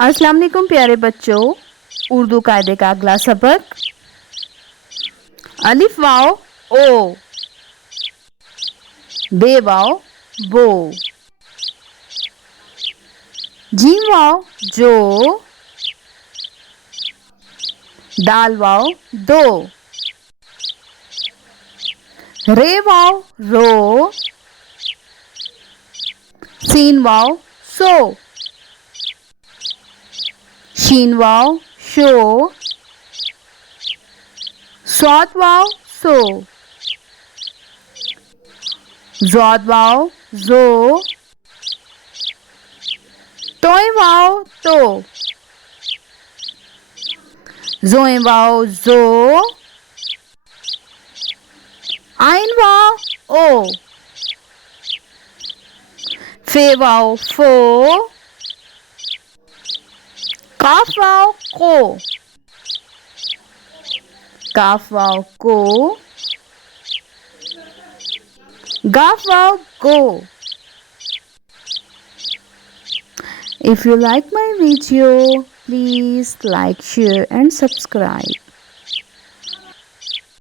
अस्सलाम वालेकुम प्यारे बच्चों। उर्दू कायदे का अगला सबक अलिफ वाओ ओ, बे वाओ बो, जीम वाओ जो, दाल वाओ दो, रे वाओ रो, सीन वाओ सो, शीन वाओ शो, स्वाद वाओ सो, ज़ाद वाओ जो, तोय वाओ तो, जोए वाओ जो, आइन वाओ ओ, फे वाओ फो, काफ वाओ को, काफ वाओ को, गाफ wow go. If you like my video, please like, share and subscribe.